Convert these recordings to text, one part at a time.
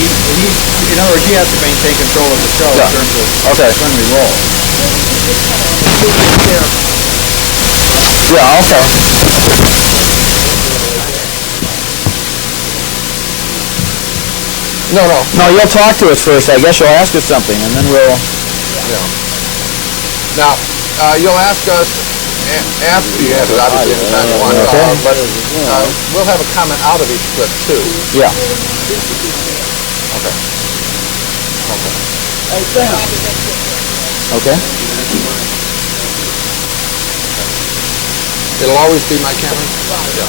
in other words, he has to maintain control of the show in terms of when we roll. Yeah, okay. No, you'll talk to us first. I guess you'll ask us something, and then we'll... Yeah. Now, you'll ask us after you answer, obviously, anytime you want, but we'll have a comment out of each clip, too. Yeah. Okay. Okay. It'll always be my camera? Yeah.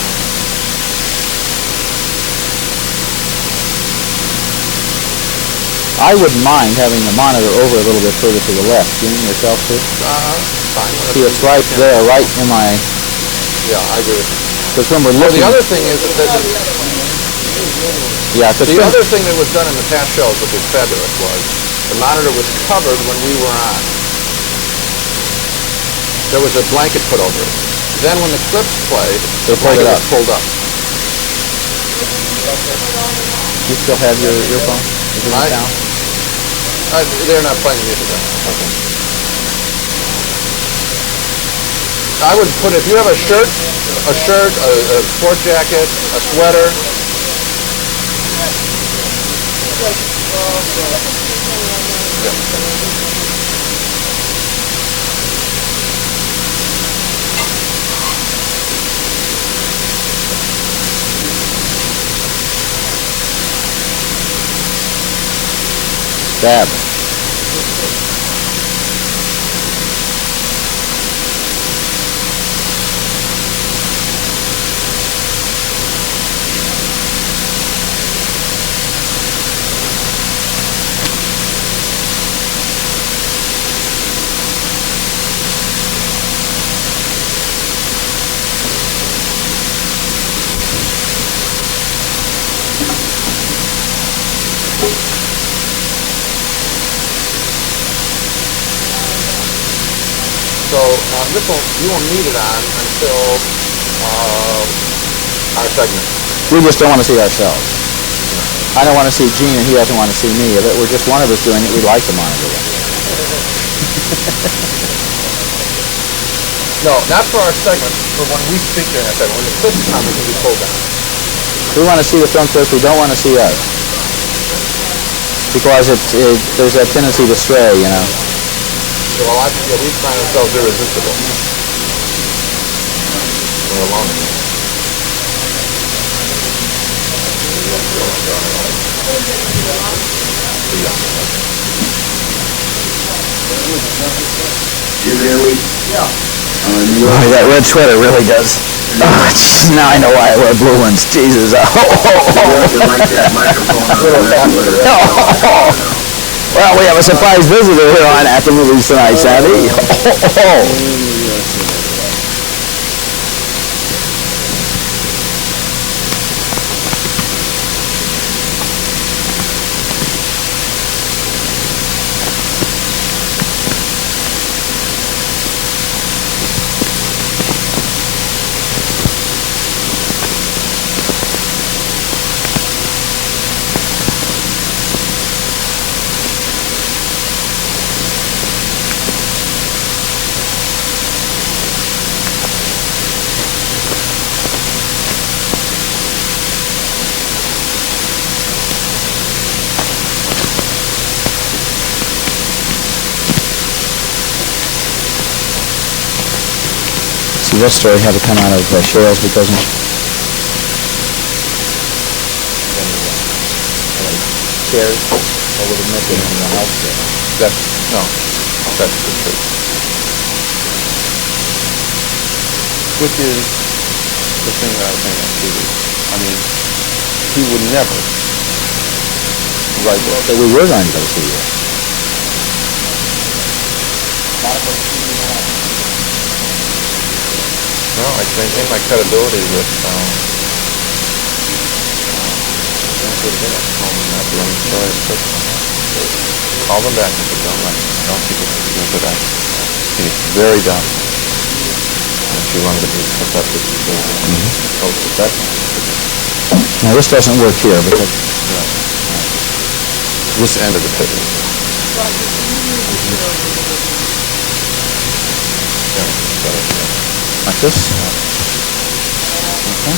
I wouldn't mind having the monitor over a little bit further to the left. Gene, yourself too? Fine. See, it's right there, right in my... Yeah, I agree with you. Because when we're looking... The other thing is that... The other thing that was done in the past shows, which was fabulous, was the monitor was covered when we were on. There was a blanket put over it. Then when the clips played, the blanket was pulled up. You still have your earphone? Is it down? They're not playing music then. Okay. I would put, if you have a shirt, a sport jacket, a sweater. Dab. So you won't need it on until our segment. We just don't want to see ourselves. I don't want to see Gene, and he doesn't want to see me. If it were just one of us doing it, we'd like the monitor. No, not for our segment, for when we speak during that segment. When the clips come, it can be pulled down. We want to see the film clips. We don't want to see us. Because there's that tendency to stray, you know. So we find ourselves irresistible. We're alone. That red sweater really does. Oh, geez, now I know why I wear blue ones. Jesus. Well, we have a surprise visitor here on At the Movies tonight, Sandy. See, that story had to come out of Cheryl's because chairs or would have missed anyone else did. That's the truth. Which is the thing that I think on TV. I mean, he would never write this. So we were going to go see you. No, I maintain my credibility with not doing the story. Call them back if you don't keep it back. He's very dumb. And she wanted to be protected. Now this doesn't work here because This end of the pivot. Like this? Okay.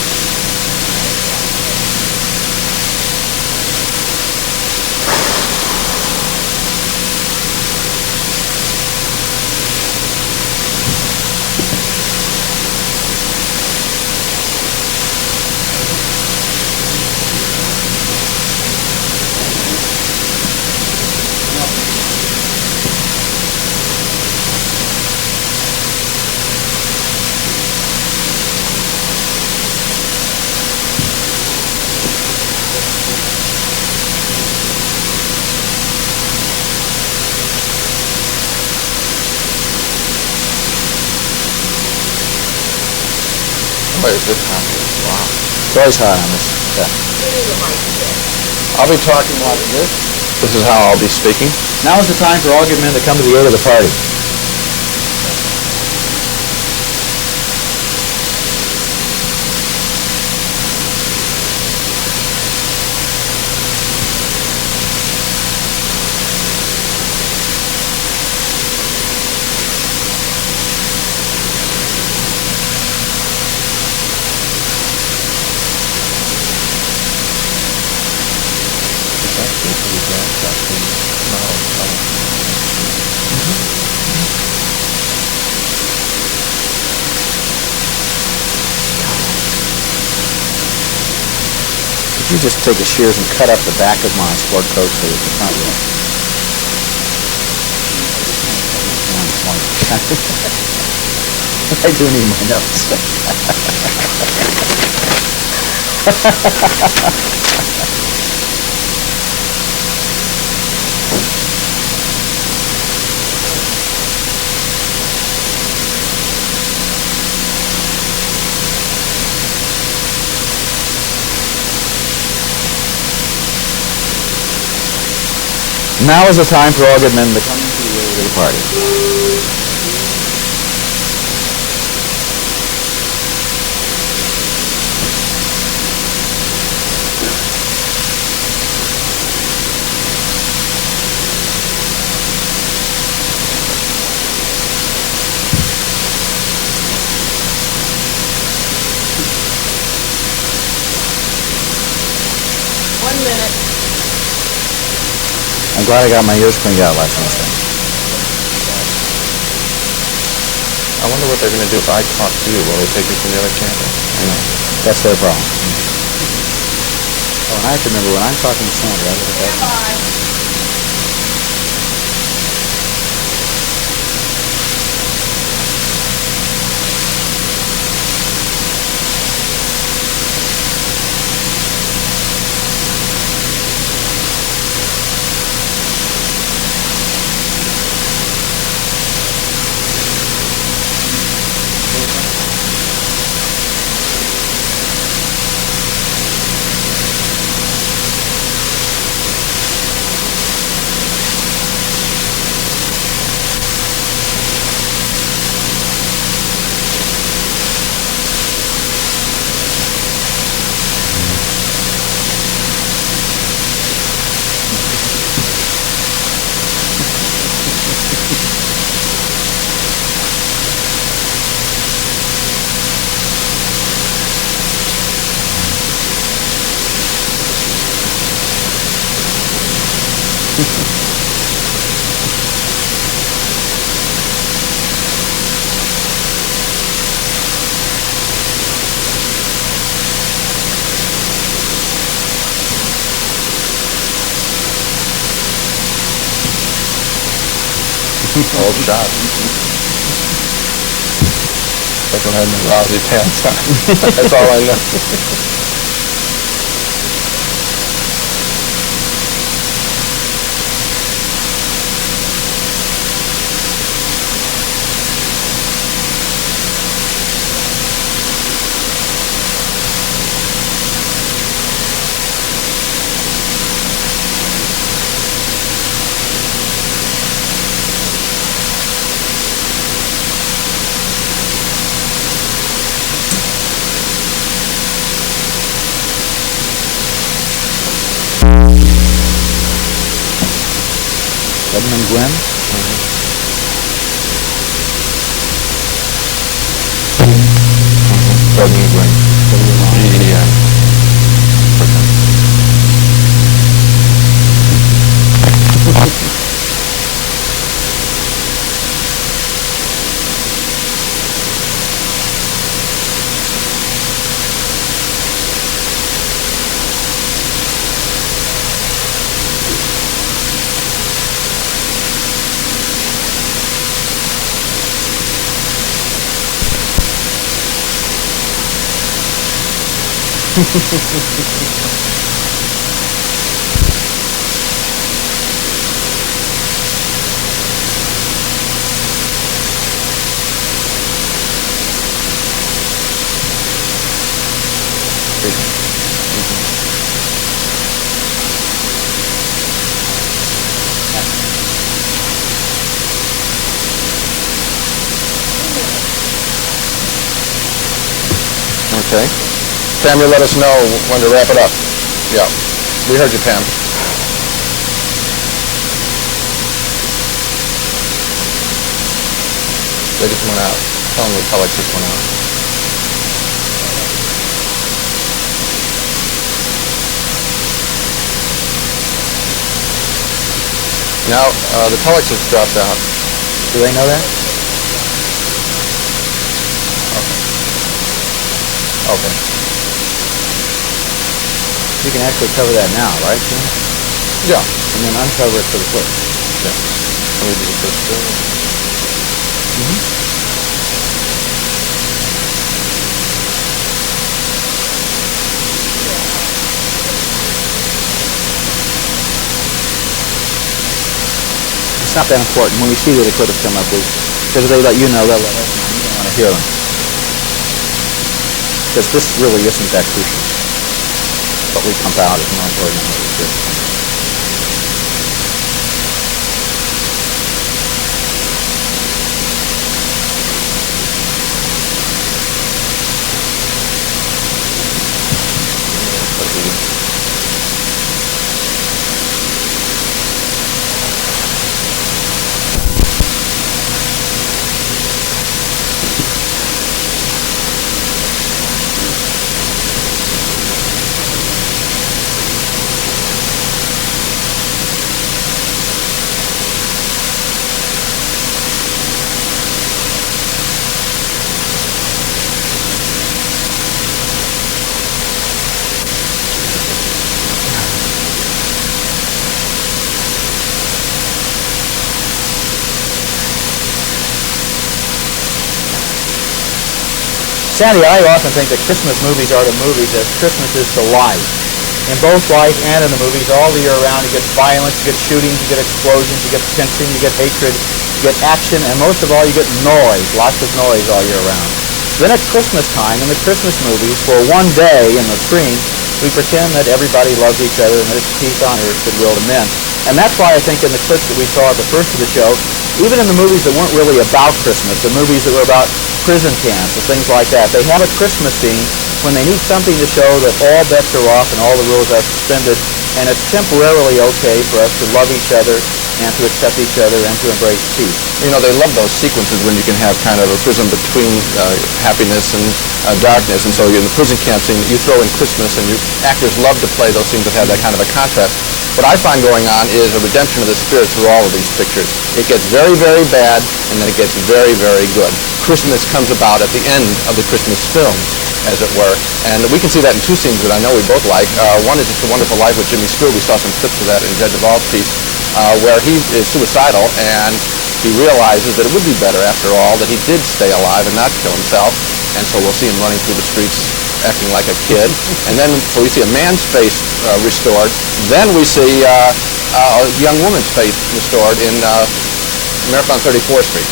Wait, is this happening? Wow. It's always hot on this. Okay. I'll be talking like this. This is how I'll be speaking. Now is the time for all good men to come to the aid of the party. Could you just take a shears and cut up the back of my sport coat so that the front will? I do need my notes. Now is the time for all good men to come to the aid of the party. I'm glad I got my ears cleaned out last Wednesday. I wonder what they're going to do if I talk to you. Will they take you from the other channel? You know? That's their problem. Oh, and I have to remember when I'm talking to Sandra, I look at that. Old shot. Like when I had my lousy pants on. That's all I know. Edmund Gwen. Edmund Gwen. Yeah. Okay. Pam, you'll let us know when to wrap it up. Yeah. We heard you, Pam. They just went out. Tell them the telex just went out. Now, the telex has dropped out. Do they know that? Okay. You can actually cover that now, right, Gene? Yeah. And then uncover it for the clip. Yeah. Let me do the first thing. It's not that important. When we see that the clip has come up, because they let you know, they'll let us know. You don't want to hear them. Because this really isn't that crucial. What we pump out is more important than what we do. Sandy, I often think that Christmas movies are the movies as Christmas is to life. In both life and in the movies, all the year round, you get violence, you get shootings, you get explosions, you get tension, you get hatred, you get action, and most of all, you get noise, lots of noise all year round. Then at Christmas time, in the Christmas movies, for one day in the screen, we pretend that everybody loves each other and there's peace on earth, goodwill to men. And that's why I think in the clips that we saw at the first of the show, even in the movies that weren't really about Christmas, the movies that were about prison camps and things like that, they have a Christmas scene when they need something to show that all bets are off and all the rules are suspended, and it's temporarily okay for us to love each other and to accept each other and to embrace peace. You know, they love those sequences when you can have kind of a prism between happiness and darkness. And so in the prison camp scene, you throw in Christmas, and actors love to play those scenes that have that kind of a contrast. What I find going on is a redemption of the spirit through all of these pictures. It gets very, very bad, and then it gets very, very good. Christmas comes about at the end of the Christmas film, as it were. And we can see that in two scenes that I know we both like. One is It's a Wonderful Life with Jimmy Stewart. We saw some clips of that in Jed Duvall's piece, where he is suicidal, and he realizes that it would be better, after all, that he did stay alive and not kill himself. And so we'll see him running through the streets acting like a kid. And then, so we see a man's face restored. Then we see a young woman's face restored in Miracle on 34th Street.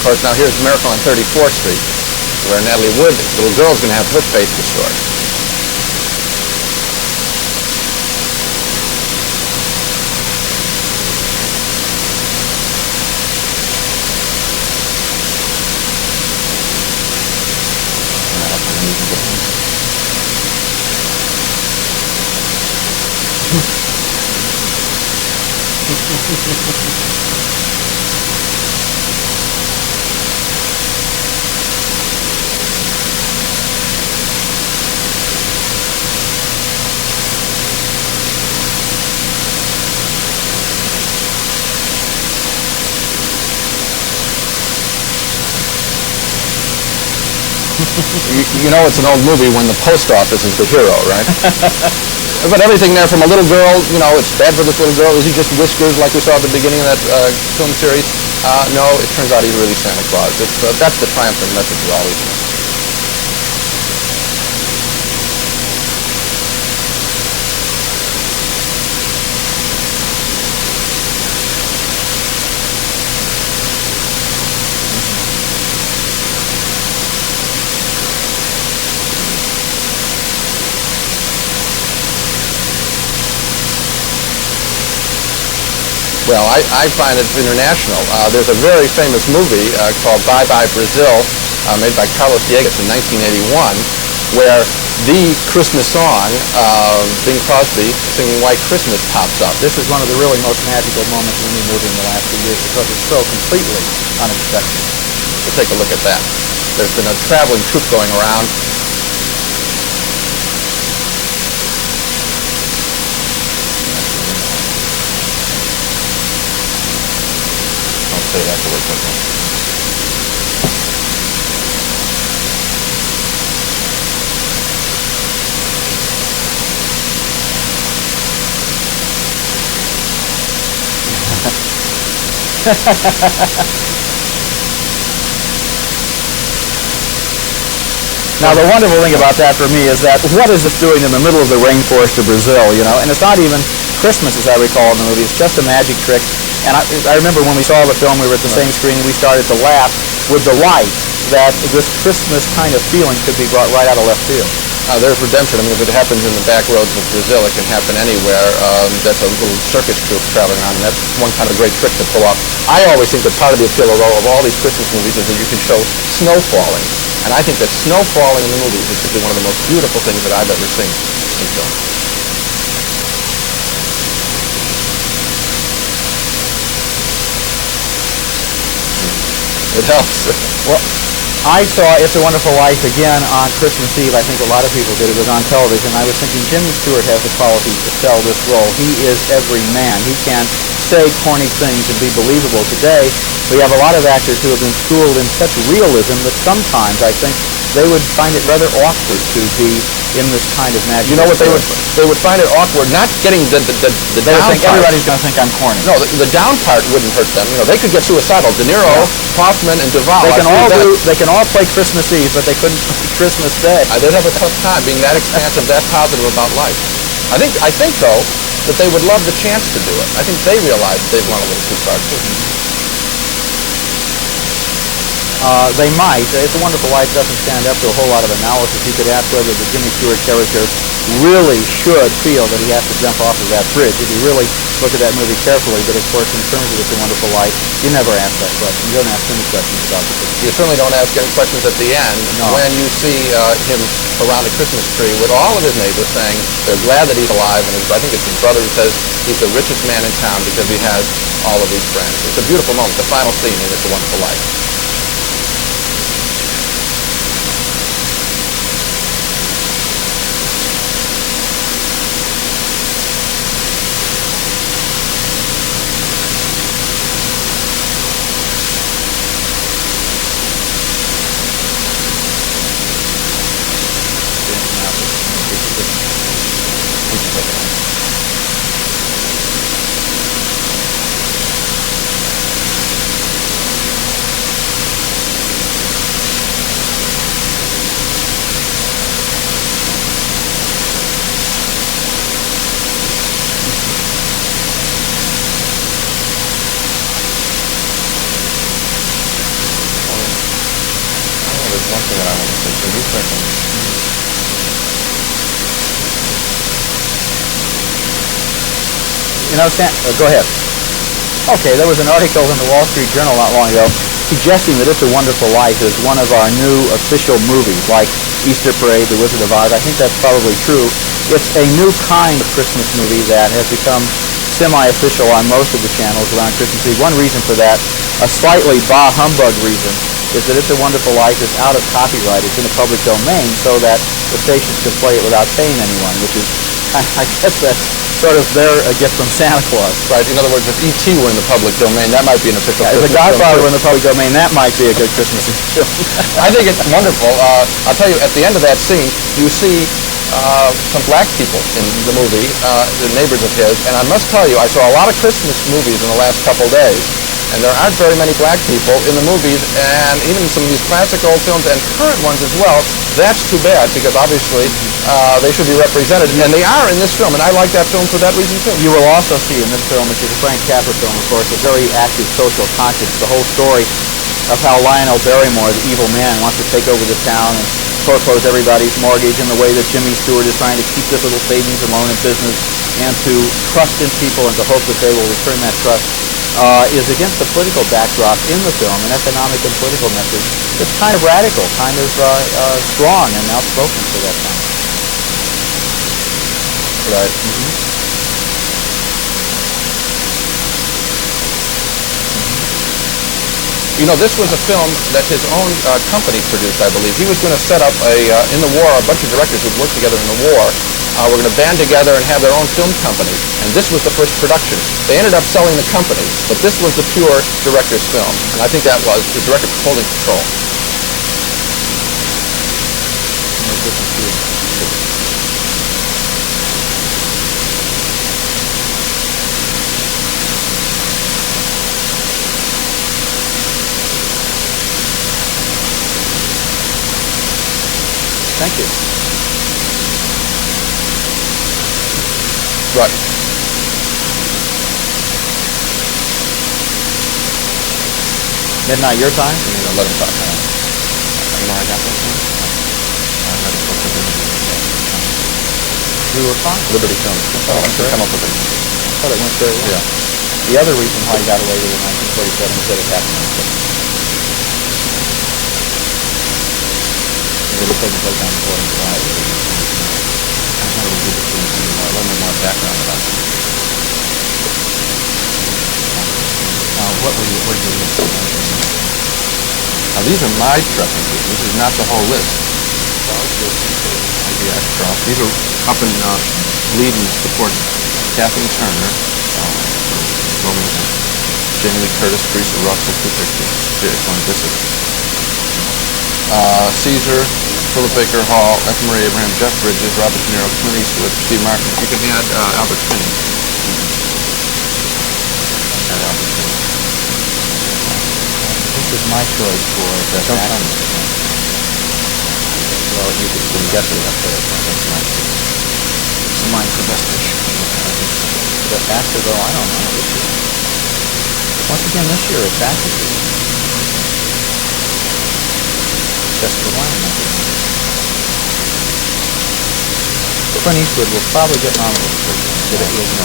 Of course, now here's Miracle on 34th Street. where Natalie Wood, the little girl, is going to have her face destroyed. You know it's an old movie when the post office is the hero, right? But everything there from a little girl, you know, it's bad for this little girl. Is he just whiskers like we saw at the beginning of that film series? No, it turns out he's really Santa Claus. That's the triumphant message of all these things. Well, I find it international. There's a very famous movie called Bye Bye Brazil, made by Carlos Diegues in 1981, where the Christmas song, Bing Crosby singing White Christmas, pops up. This is one of the really most magical moments in any movie in the last few years because it's so completely unexpected. So take a look at that. There's been a traveling troupe going around. Say it afterwards, okay. Now the wonderful thing about that for me is that what is this doing in the middle of the rainforest of Brazil, you know? And it's not even Christmas as I recall in the movie, it's just a magic trick. And I remember when we saw the film, we were at the same screen, we started to laugh with delight that this Christmas kind of feeling could be brought right out of left field. There's redemption. I mean, if it happens in the back roads of Brazil, it can happen anywhere. That's a little circus troupe traveling around, and that's one kind of great trick to pull off. I always think that part of the appeal of all these Christmas movies is that you can show snow falling. And I think that snow falling in the movies is simply one of the most beautiful things that I've ever seen in film. It helps. Well, I saw It's a Wonderful Life again on Christmas Eve. I think a lot of people did. It was on television. I was thinking Jimmy Stewart has the qualities to sell this role. He is every man. He can say corny things and be believable. Today, we have a lot of actors who have been schooled in such realism that sometimes I think they would find it rather awkward to be in this kind of magic. You know what they would find it awkward, not getting the down part. Everybody's going to think I'm corny. No, the down part wouldn't hurt them. You know, they could get suicidal. De Niro, Hoffman, and Duvall. They can all play Christmas Eve, but they couldn't play Christmas Day. They'd have a tough time being that expansive, that positive about life. I think though that they would love the chance to do it. I think they realize they've gone a little too far too. They might. It's a Wonderful Life doesn't stand up to a whole lot of analysis. You could ask whether the Jimmy Stewart character really should feel that he has to jump off of that bridge. If you really look at that movie carefully, but of course in terms of It's a Wonderful Life, you never ask that question. You don't ask any questions about the picture. You certainly don't ask any questions at the end when you see him around a Christmas tree with all of his neighbors saying they're glad that he's alive, and I think it's his brother who says he's the richest man in town because he has all of these friends. It's a beautiful moment, the final scene in It's a Wonderful Life. exactly what I want to say. So be careful. You know, go ahead. Okay, there was an article in the Wall Street Journal not long ago suggesting that It's a Wonderful Life is one of our new official movies, like Easter Parade, The Wizard of Oz. I think that's probably true. It's a new kind of Christmas movie that has become semi-official on most of the channels around Christmas Eve. One reason for that, a slightly bah humbug reason, is that It's a Wonderful Life is out of copyright. It's in the public domain so that the stations can play it without paying anyone, which is, I guess that's sort of their gift from Santa Claus. Right. In other words, if E.T. were in the public domain, that might be an official Christmas film. If The Godfather film. were in the public domain, that might be a good Christmas film. I think it's wonderful. I'll tell you, at the end of that scene, you see some black people in the movie, the neighbors of his, and I must tell you, I saw a lot of Christmas movies in the last couple days, and there aren't very many black people in the movies, and even some of these classic old films and current ones as well. That's too bad, because obviously they should be represented, and they are in this film, and I like that film for that reason too. You will also see in this film, which is a Frank Capra film, of course, a very active social conscience. The whole story of how Lionel Barrymore, the evil man, wants to take over the town and foreclose everybody's mortgage, in the way that Jimmy Stewart is trying to keep this little savings and loan and business and to trust in people and to hope that they will return that trust, is against the political backdrop in the film, an economic and political message that's kind of radical, kind of strong and outspoken for that time. Right. You know, this was a film that his own company produced, I believe. He was going to set up in the war, a bunch of directors who'd worked together in the war were going to band together and have their own film company. And this was the first production. They ended up selling the company, but this was the pure director's film. And I think that was the director holding control. Thank you. Right. Midnight your time? Let him talk. You know I got this one? We were fine. Liberty Films. Come up with it. I thought it went very well. Yeah. The other reason why he got away with it in 1947 is that it happened on Christmas. It was taking place on the 4th of July. I thought it was a little bit more background about it. What did you list? Now these are my preferences. This is not the whole list. These are up in lead and support Kathleen Turner, Jamie Lee Curtis, Teresa Russell, Cooper, excellent. This is Caesar, Philip Baker Hall, F. Murray Abraham, Jeff Bridges, Robert De Niro, Clint Eastwood, Steve Martin. You can add Albert Finney. This is my choice for best actor. Well, you can guess it up there. That's nice. It's mine for best picture. Best actor, though, I don't know. Once again, this year it's actor. Just for one. Clint Eastwood will probably get nominated for this. Did it? No.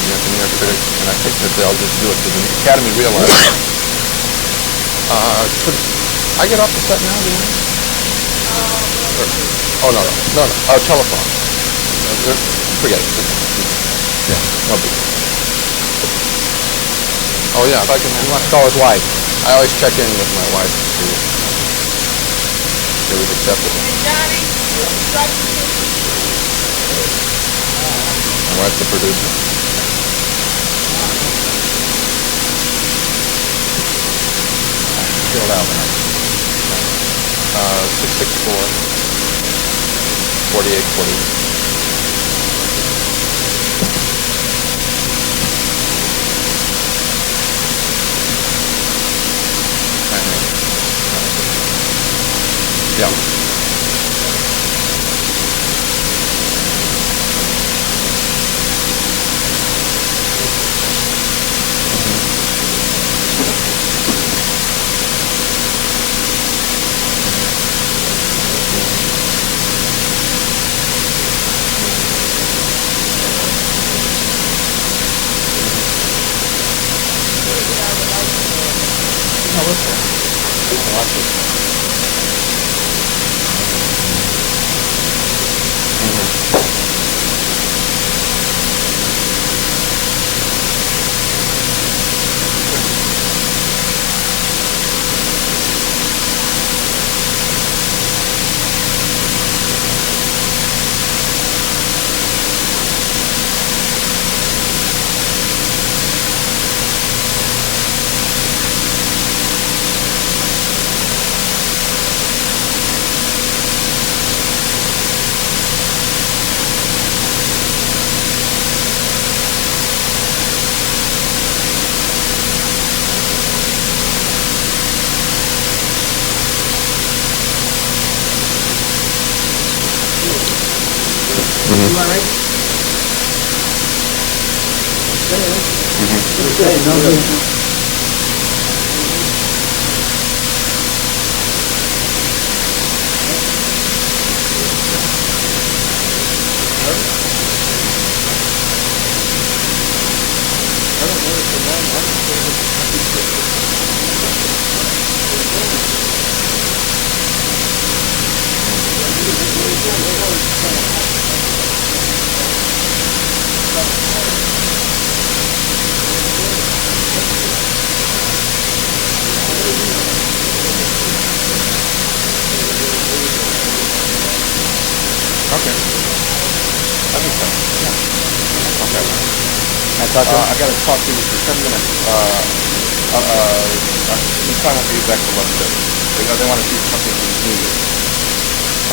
You have to near critics, and I think that they'll just do it because the Academy realized. Could I get off the set now? Do you know? Oh no. Telephone. Forget it. Yeah. No big. Oh yeah. If I can. He wants to call his wife. I always check in with my wife to see if it was acceptable. My wife's the producer. Filled out. 664 4840. Yeah. Okay. That makes sense. Yeah. Okay. I got to talk to you for 10 minutes. I'm trying not to use extra lunch break. They want to see something from you.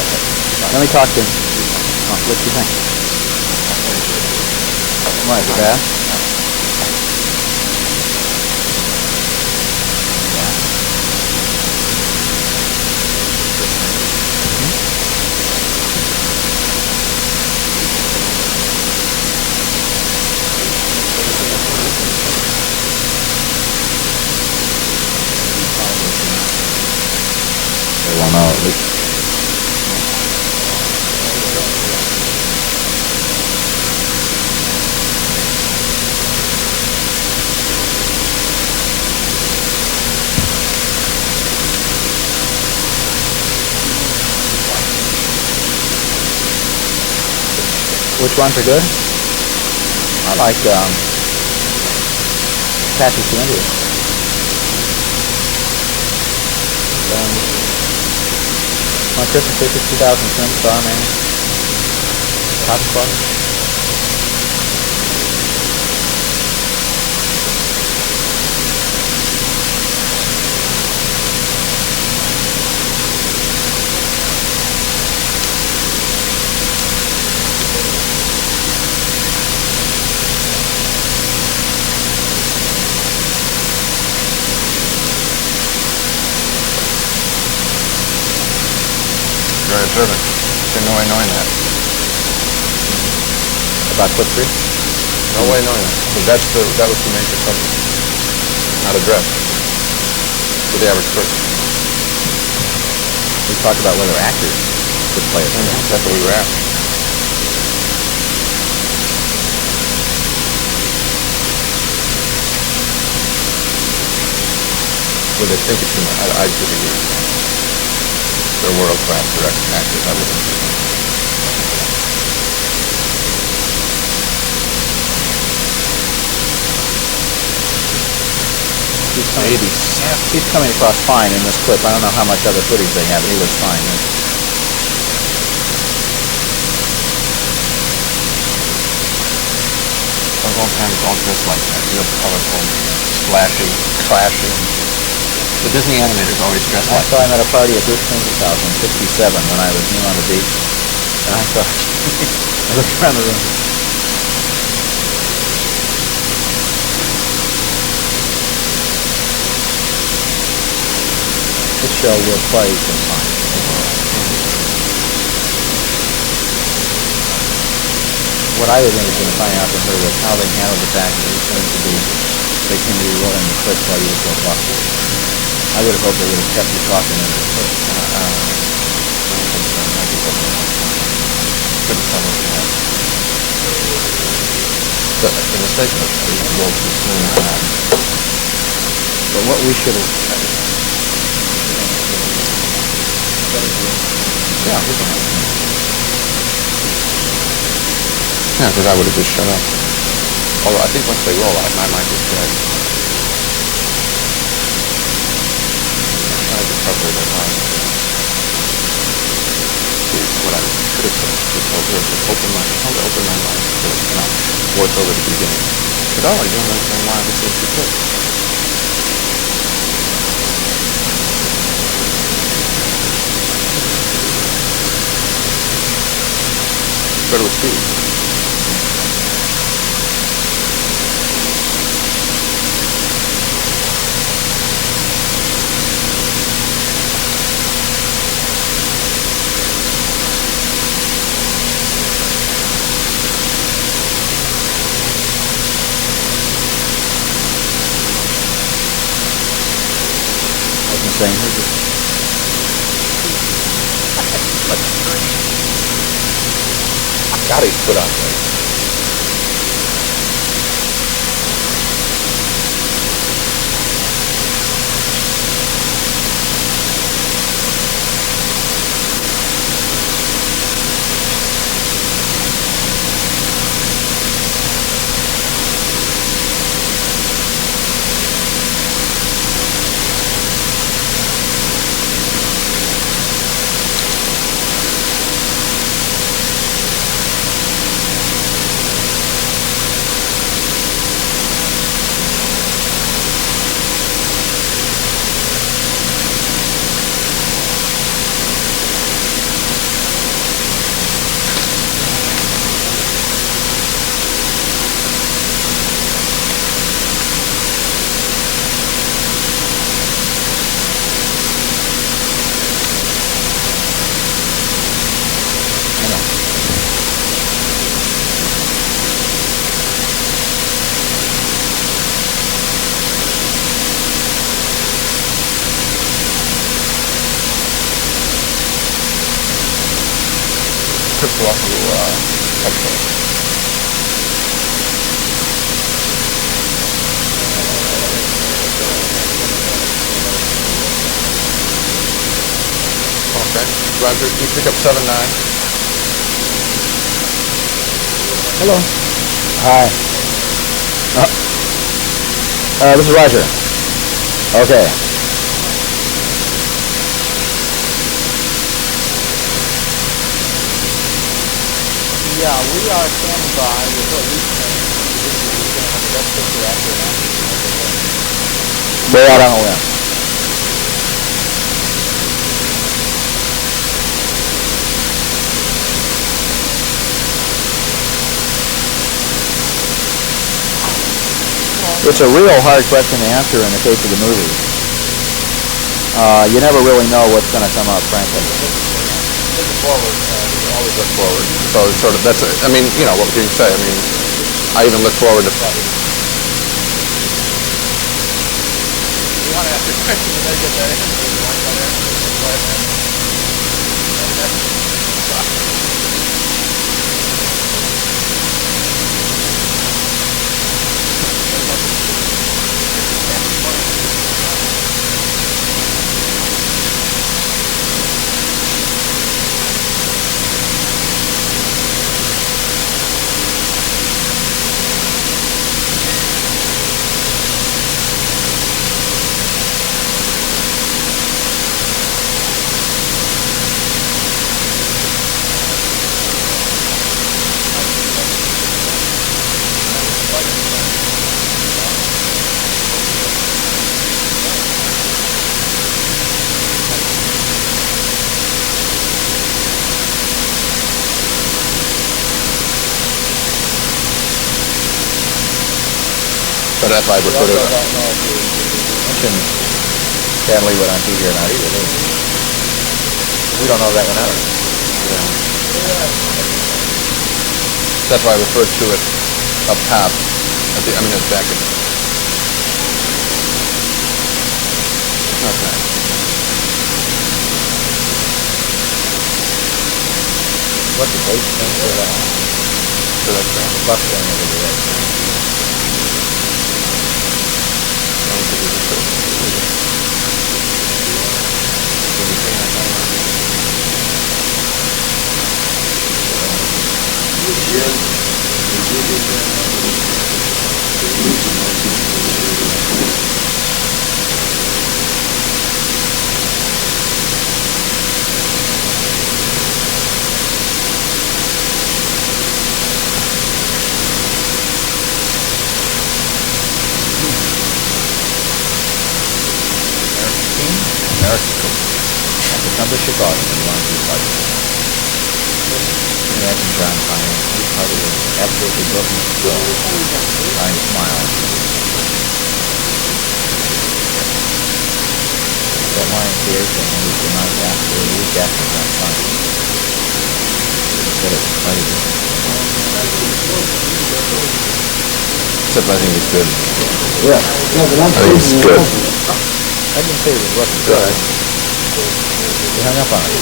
Okay. Let me talk to him. Oh, what do you think? Why, is it bad? Well, no, at least. Which ones are good? I like Patsy India. My Christmas Ticket 2010 Starman. Hot Spot. Very observant. There's no way knowing that. About clip 3? No way knowing that. Because that was the major subject. Not addressed to the average person. We talked about whether actors could play it. That's what we were at. Would they think it too much? I disagree with that. They're world-class direct actors. I wouldn't say that. He's coming across fine in this clip. I don't know how much other footage they have, but he was fine. Those old times don't dress like that. Real colorful, splashy, clashing. The Disney animators always dress I like saw him at a party at Bruce Springseen's house in '67 when I was new on the beach. And I thought, I looked around the room. This show will play just fine. What I was interested in finding out from her was how they handled the fact that they seemed to be rolling the clips while you were still talking. I would have hoped they would have kept you talking in the clip. No, but might be something else. Couldn't tell what it was. The mistake was we rolled too soon on. But what we should have Yeah. Yeah, because I would have just shut up. Although I think once they roll, my mic is dead. I just cover their mic. See, what I should have said was told her to open my, tell her to open my mic so that, and I'll voice over the beginning. But oh, I don't understand why this is the tip. Better with speed. Saying Gotta eat put on there. crystal off a little texture. Okay. Roger, you pick up 7-9. Hello. Hi. This is Roger. Okay. Yeah, we are standing by with what we think is going to have the best picture after an accident. Way out on a limb. It's a real hard question to answer in the case of the movie. You never really know what's going to come up, frankly. Looking forward, you always look forward. So it's sort of, that's, I mean, you know, what can you say? I mean, I even look forward to... You want to ask a question, you better get that in. But that's why I refer to it. I don't know if you mentioned Stanley went on TV or not either. We don't know that one either. Yeah. That's why I referred to it up top. At the, I mean, it's back at... Okay. What's the base thing for that? So that's right. The bus thing over the right. remember Chicago when you want to be like imagine John Connor. He's probably absolutely broken still, trying to smile. That line creation was the night after, the week after John Connor. He said it was quite a difference. Except I think it's good. Yeah. No, but I think it's good. I didn't say it wasn't good. You hung up on it.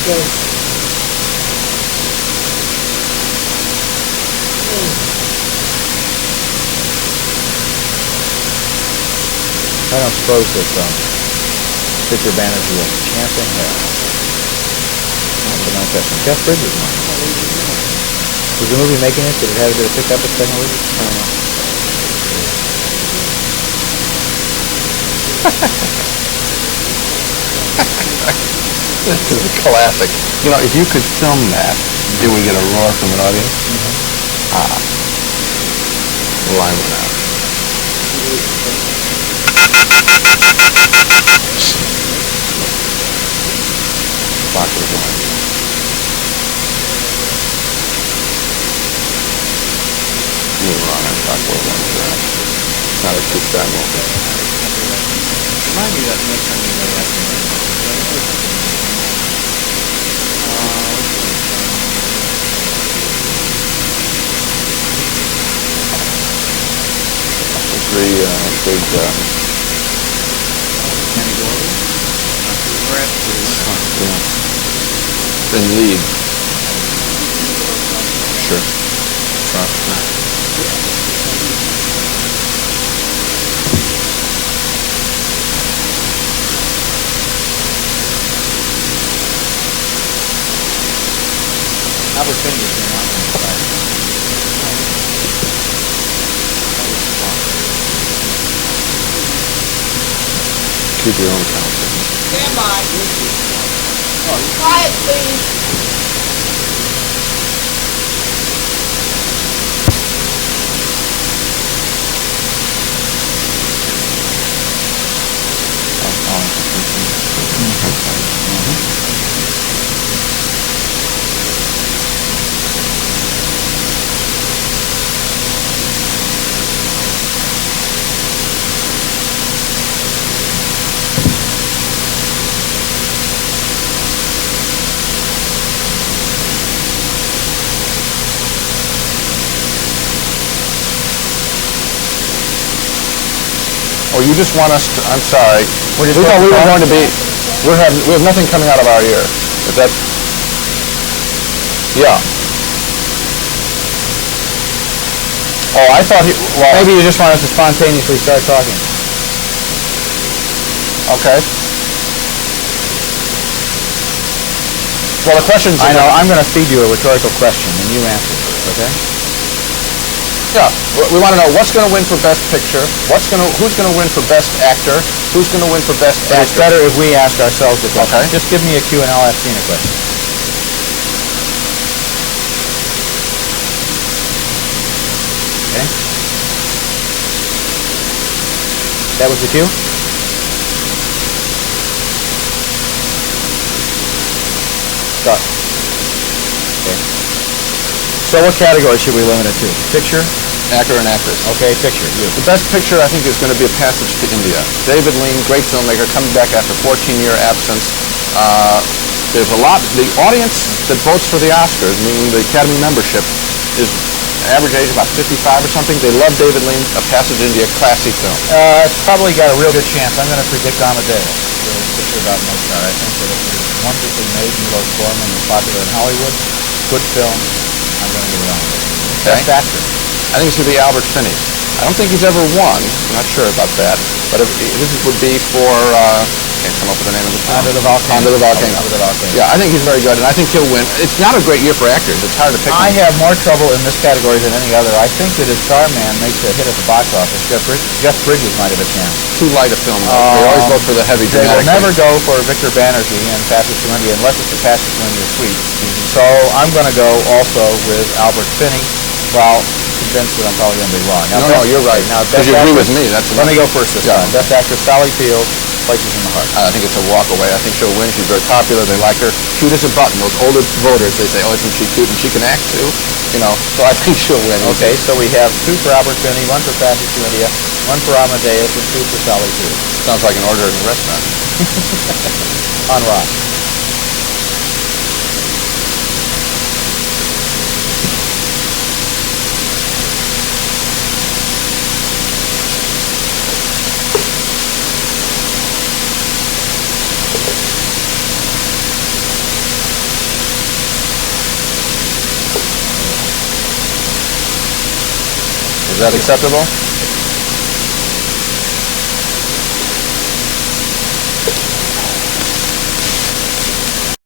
Okay. I don't suppose that Victor Banerjee will chance in hell. That's my question. Jeff Bridges might. Was the movie making it? Did it have a bit of pickup at technology? I don't know. This is a classic. You know, if you could film that, you would get a roar from an audience. The line went out. Clock was going. You were wrong on clock was on. It's not a two-star movie. Remind me that next time you ask me. Big in lead. Sure. Trump. Opportunities came out on the side. Keep your own counsel. Stand by. Quiet, please. Or you just want us to, I'm sorry. We thought we were going to be, we have nothing coming out of our ear. Is that, yeah. Oh, I thought well. Maybe you just want us to spontaneously start talking. Okay. Well, the question's... I know, I'm going to feed you a rhetorical question, and you answer it, okay? Yeah, we want to know what's going to win for Best Picture, who's going to win for Best Actor, who's going to win for Best But Actor. it's better if we ask ourselves the question. Okay. Just give me a cue and I'll ask Gene a question. Okay. That was the cue? Stop. Okay. So what category should we limit it to? Picture? Actor and actress. Okay, picture. You. The Best Picture, I think, is going to be A Passage to India. David Lean, great filmmaker, coming back after 14-year absence. There's a lot. The audience that votes for the Oscars, meaning the Academy membership, is average age about 55 or something. They love David Lean, A Passage to India, classy film. It's probably got a real good chance. I'm going to predict Amadeus, the picture about Mozart. I think that it was wonderfully made, Milos Forman, and popular in Hollywood. Good film. I'm going to give it Amadeus. Okay. Best actor. I think it's going to be Albert Finney. I don't think he's ever won. I'm not sure about that. But this would be for, can't come up with the name of the film. Under the Volcano. Under the Volcano. Under the Volcano. Yeah, I think he's very good, and I think he'll win. It's not a great year for actors. It's hard to pick I one. have more trouble in this category than any other. I think that if Starman makes a hit at the box office, Jeff Bridges might have a chance. Too light a film. They always vote for the heavy They dramatic. will never go for Victor Banerjee and Passage to India unless it's a Passage to India suite. So I'm going to go also with Albert Finney. While convinced that I'm probably going to be wrong. Now, No, you're right. Now, because you agree with me. That's let me go first this time. Best actress Sally Field, Places in the Heart. I think it's a walk away. I think she'll win. She's very popular. They like her. Cute as a button. Those older voters, they say, oh, isn't she cute? And she can act too. You know, so I think she'll win. Okay, so we have 2 for Albert Finney, 1 for Patrick India, 1 for Amadeus, and 2 for Sally Field. Sounds like an order in the restaurant. On rock. Is that acceptable?